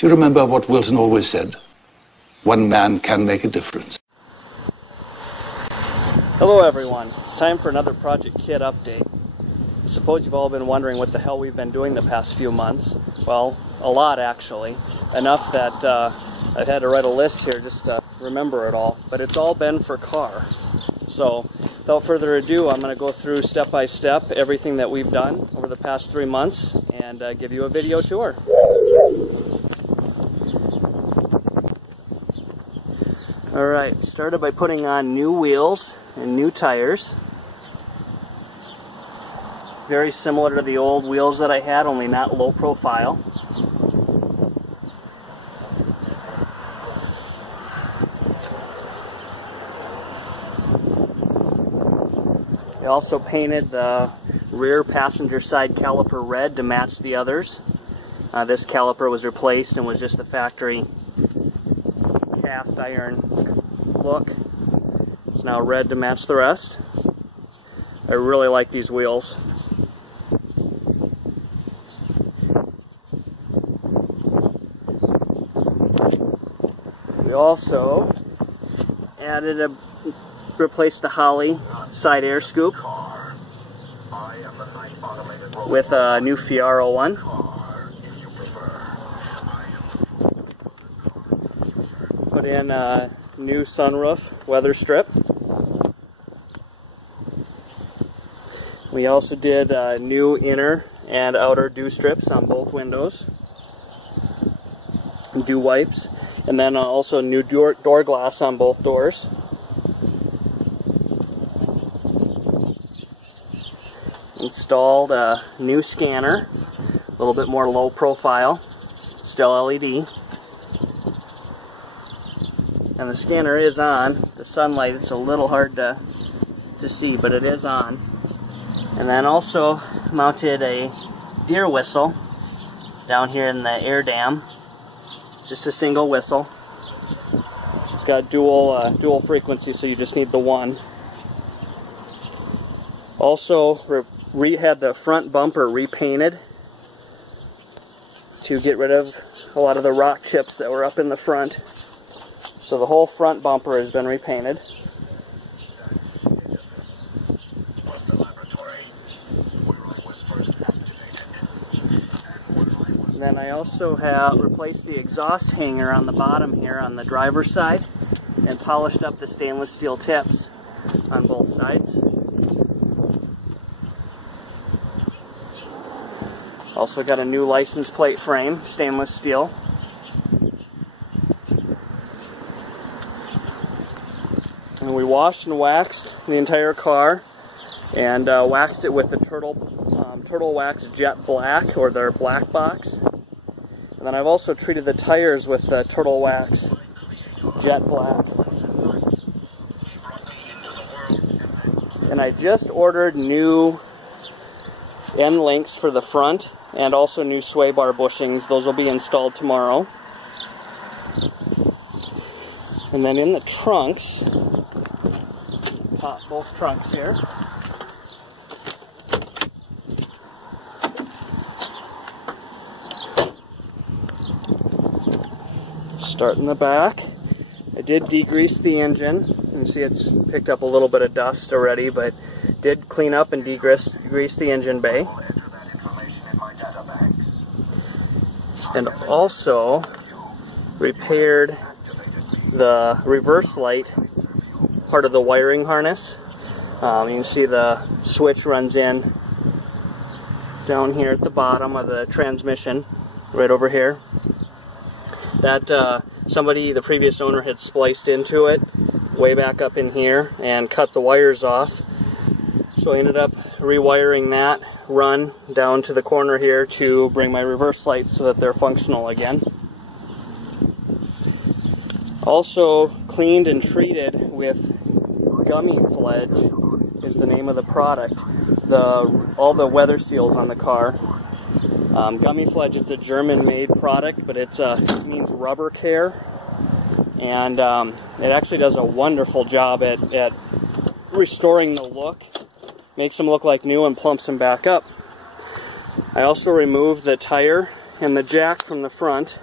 Do you remember what Wilson always said? One man can make a difference. Hello everyone, it's time for another Project KITT update. I suppose you've all been wondering what the hell we've been doing the past few months. Well, a lot actually. Enough that I've had to write a list here just to remember it all. But it's all been for KARR. So, without further ado, I'm going to go through step by step everything that we've done over the past 3 months and give you a video tour. Alright, started by putting on new wheels and new tires. Very similar to the old wheels that I had, only not low profile. I also painted the rear passenger side caliper red to match the others. This caliper was replaced and was just the factory cast iron look. It's now red to match the rest. I really like these wheels. We also replaced the Holly side air scoop with a new Fiaro one. Put in a new sunroof weather strip. We also did new inner and outer dew strips on both windows, dew wipes, and then also new door glass on both doors. Installed a new scanner, a little bit more low profile, still LED. And the scanner is on. The sunlight, it's a little hard to see, but it is on. And then also mounted a deer whistle down here in the air dam. Just a single whistle. It's got dual frequency, so you just need the one. Also had the front bumper repainted to get rid of a lot of the rock chips that were up in the front. So the whole front bumper has been repainted. And then I also have replaced the exhaust hanger on the bottom here on the driver's side and polished up the stainless steel tips on both sides. Also got a new license plate frame, stainless steel. And we washed and waxed the entire car and waxed it with the Turtle Wax Jet Black, or their black box. And then I've also treated the tires with the Turtle Wax Jet Black. And I just ordered new end links for the front and also new sway bar bushings. Those will be installed tomorrow. And then in the trunks, pop both trunks here. Start in the back. I did degrease the engine. You can see it's picked up a little bit of dust already, but did clean up and degrease the engine bay. And also repaired the reverse light part of the wiring harness. You can see the switch runs in down here at the bottom of the transmission, right over here. That the previous owner had spliced into it way back up in here and cut the wires off. So I ended up rewiring that run down to the corner here to bring my reverse lights so that they're functional again. Also cleaned and treated with Gummy Fledge is the name of the product. All the weather seals on the car. Gummy Fledge, it's a German-made product, but it means rubber care, and it actually does a wonderful job at restoring the look. Makes them look like new and plumps them back up. I also removed the tire and the jack from the front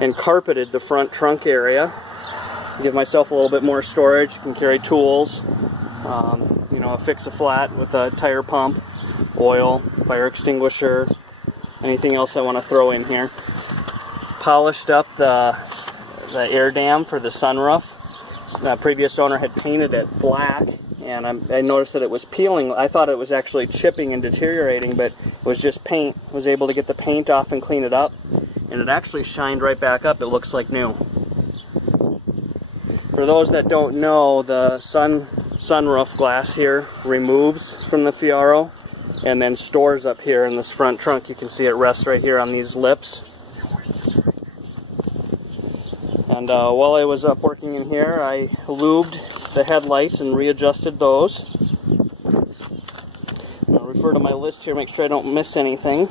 and carpeted the front trunk area. Give myself a little bit more storage. You can carry tools, you know, fix a flat with a tire pump, oil, fire extinguisher, anything else I want to throw in here. Polished up the air dam for the sunroof. The previous owner had painted it black, and I noticed that it was peeling. I thought it was actually chipping and deteriorating, but it was just paint. I was able to get the paint off and clean it up, and it actually shined right back up. It looks like new. For those that don't know, the sunroof glass here removes from the Fiaro and then stores up here in this front trunk. You can see it rests right here on these lips. And while I was up working in here, I lubed the headlights and readjusted those. I'll refer to my list here, make sure I don't miss anything.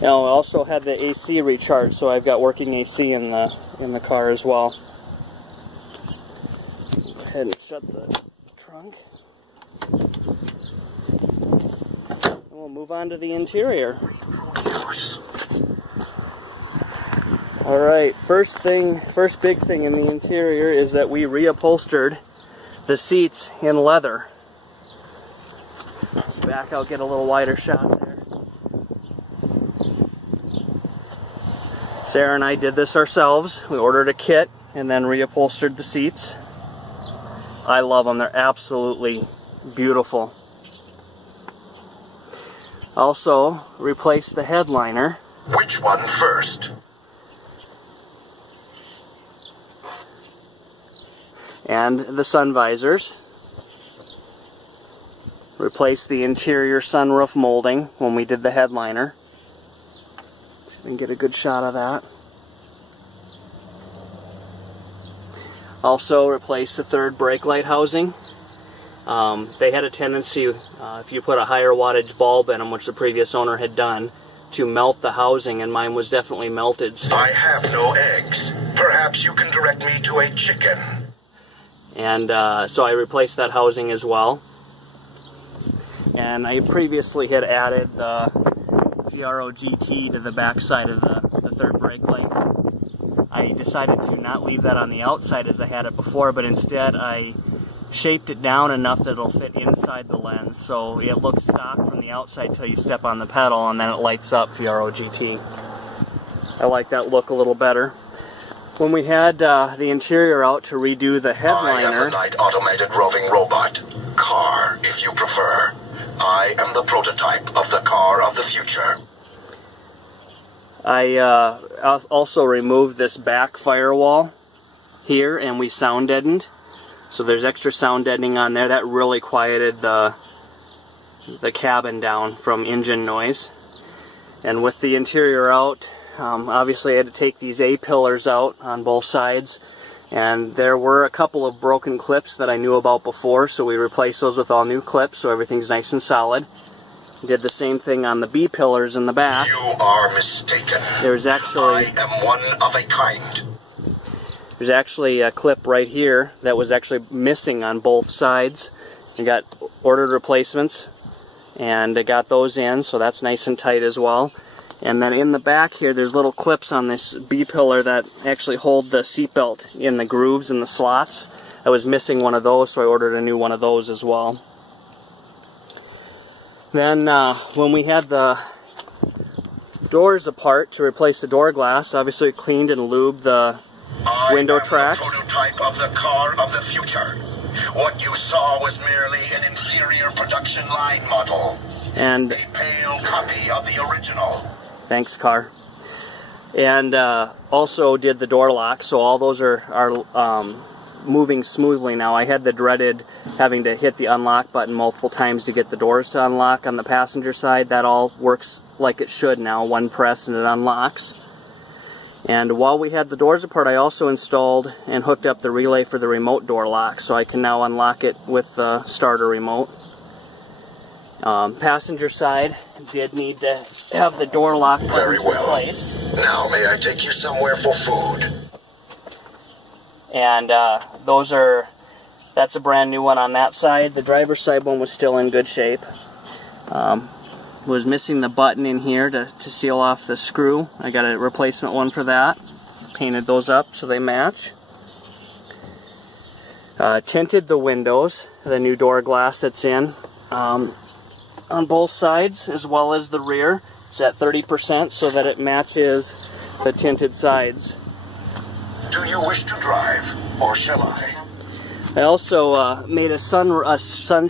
Now, I also had the AC recharged, so I've got working AC in the car as well. Go ahead and shut the trunk. And we'll move on to the interior. Alright, first big thing in the interior is that we reupholstered the seats in leather. Back, I'll get a little wider shot there. Sarah and I did this ourselves. We ordered a kit and then reupholstered the seats. I love them. They're absolutely beautiful. Also, replaced the headliner. Which one first? And the sun visors. Replaced the interior sunroof molding when we did the headliner. See if we can get a good shot of that. Also replaced the third brake light housing. They had a tendency, if you put a higher wattage bulb in them, which the previous owner had done, to melt the housing, and mine was definitely melted. So I have no eggs. Perhaps you can direct me to a chicken. And so I replaced that housing as well. And I previously had added the Fiaro GT to the back side of the third brake light. I decided to not leave that on the outside as I had it before, but instead I shaped it down enough that it'll fit inside the lens. So it looks stock from the outside till you step on the pedal, and then it lights up Fiaro GT. I like that look a little better. When we had the interior out to redo the headliner... I am the night automated roving robot. KARR, if you prefer. I am the prototype of the KARR of the future. I also removed this back firewall here, and we sound deadened. So there's extra sound deadening on there. That really quieted the cabin down from engine noise. And with the interior out, obviously I had to take these A-pillars out on both sides. And there were a couple of broken clips that I knew about before, so we replaced those with all new clips, so everything's nice and solid. Did the same thing on the B-pillars in the back. You are mistaken. There's actually... I am one of a kind. There's actually a clip right here that was actually missing on both sides. I got ordered replacements, and I got those in, so that's nice and tight as well. And then in the back here, there's little clips on this B-pillar that actually hold the seatbelt in the grooves and the slots. I was missing one of those, so I ordered a new one of those as well. Then when we had the doors apart to replace the door glass, obviously we cleaned and lubed the window tracks. I am the prototype of the KARR of the future. What you saw was merely an inferior production line model. And a pale copy of the original. Thanks, KARR. And also did the door locks, so all those are moving smoothly now. I had the dreaded having to hit the unlock button multiple times to get the doors to unlock on the passenger side. That all works like it should now. One press and it unlocks. And while we had the doors apart, I also installed and hooked up the relay for the remote door lock, so I can now unlock it with the starter remote. Passenger side did need to have the door lock buttons replaced. Now may I take you somewhere for food? And that's a brand new one on that side. The driver's side one was still in good shape. was missing the button in here to seal off the screw. I got a replacement one for that. Painted those up so they match. Tinted the windows, the new door glass that's in, on both sides as well as the rear. It's at 30% so that it matches the tinted sides. Do you wish to drive, or shall I? I also made a sun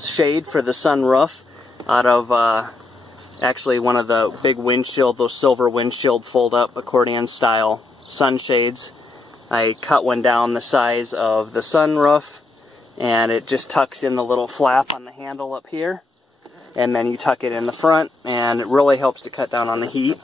shade for the sunroof out of actually one of the big windshield, those silver windshield fold-up accordion style sunshades. I cut one down the size of the sunroof, and it just tucks in the little flap on the handle up here, and then you tuck it in the front, and it really helps to cut down on the heat.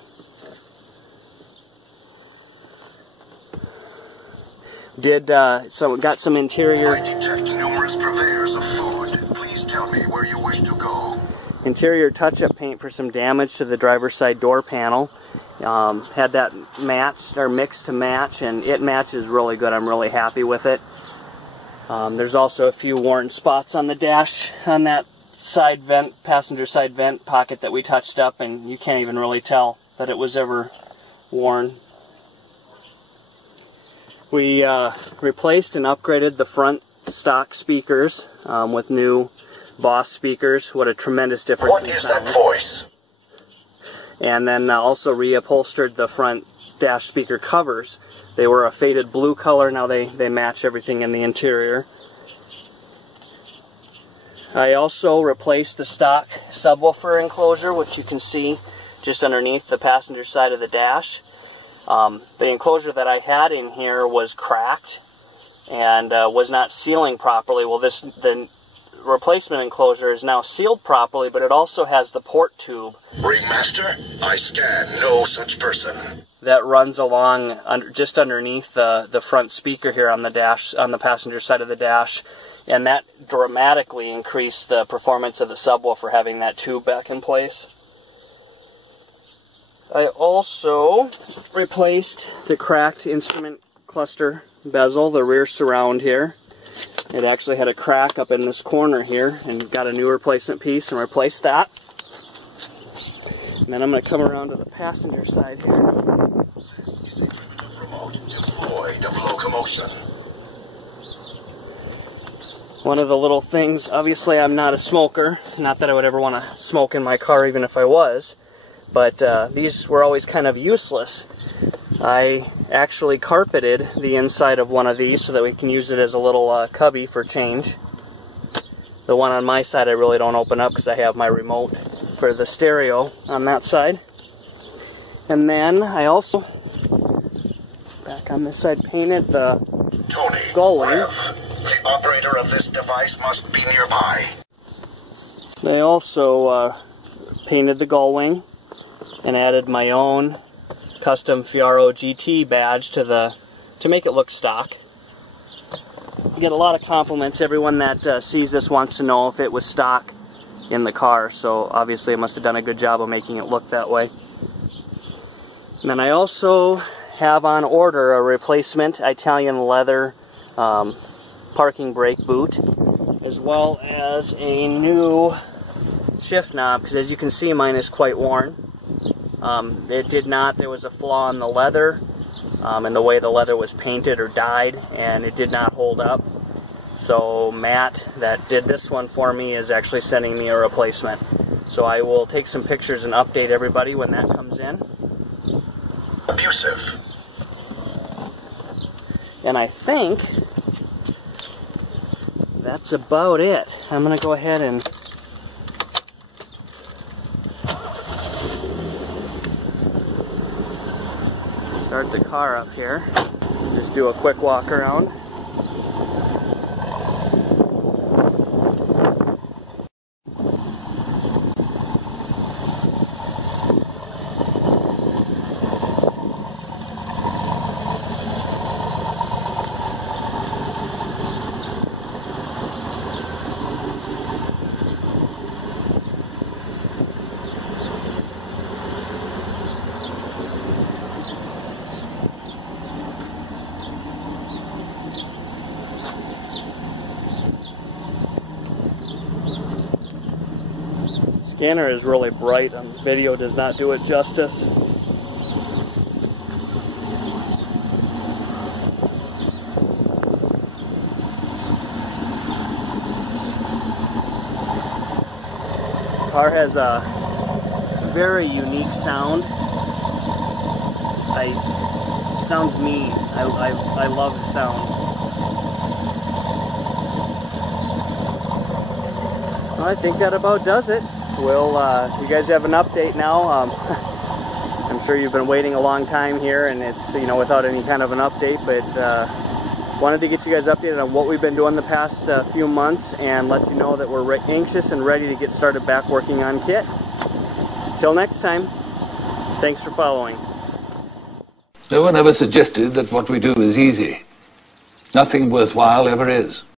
Got some interior. I detect numerous purveyors of food. Please tell me where you wish to go. Interior touch-up paint for some damage to the driver's side door panel. Had that matched or mixed to match, and it matches really good. I'm really happy with it. There's also a few worn spots on the dash on that side vent, passenger side vent pocket that we touched up, and you can't even really tell that it was ever worn. We replaced and upgraded the front stock speakers with new Boss speakers. What a tremendous difference. What is that voice? And then also reupholstered the front dash speaker covers. They were a faded blue color, now they match everything in the interior. I also replaced the stock subwoofer enclosure, which you can see just underneath the passenger side of the dash. The enclosure that I had in here was cracked and was not sealing properly. Well, the replacement enclosure is now sealed properly, but it also has the port tube. Ringmaster, I scan no such person. That runs along just underneath the front speaker here on the dash, on the passenger side of the dash, and that dramatically increased the performance of the subwoofer having that tube back in place. I also replaced the cracked instrument cluster bezel, the rear surround here. It actually had a crack up in this corner here, and got a new replacement piece and replaced that. And then I'm going to come around to the passenger side here. Void of locomotion. One of the little things, obviously I'm not a smoker, not that I would ever want to smoke in my car even if I was, but these were always kind of useless. I actually carpeted the inside of one of these so that we can use it as a little cubby for change. The one on my side I really don't open up because I have my remote for the stereo on that side. And then I also, back on this side, painted the gull wing. The operator of this device must be nearby. They also painted the gull wing and added my own custom Fiaro GT badge to make it look stock. I get a lot of compliments. Everyone that sees this wants to know if it was stock in the car, so obviously I must have done a good job of making it look that way. And then I also have on order a replacement Italian leather parking brake boot, as well as a new shift knob, because as you can see mine is quite worn. There was a flaw in the leather, in the way the leather was painted or dyed, and it did not hold up. So Matt, that did this one for me, is actually sending me a replacement. So I will take some pictures and update everybody when that comes in. Abusive. And I think that's about it. I'm going to go ahead and start the car up here. Just do a quick walk around. Scanner is really bright. Video does not do it justice. KARR has a very unique sound. Sounds mean. I love the sound. Well, I think that about does it. Well, you guys have an update now. I'm sure you've been waiting a long time here, and it's, you know, without any kind of an update, but wanted to get you guys updated on what we've been doing the past few months and let you know that we're anxious and ready to get started back working on KITT. Till next time, thanks for following. No one ever suggested that what we do is easy. Nothing worthwhile ever is.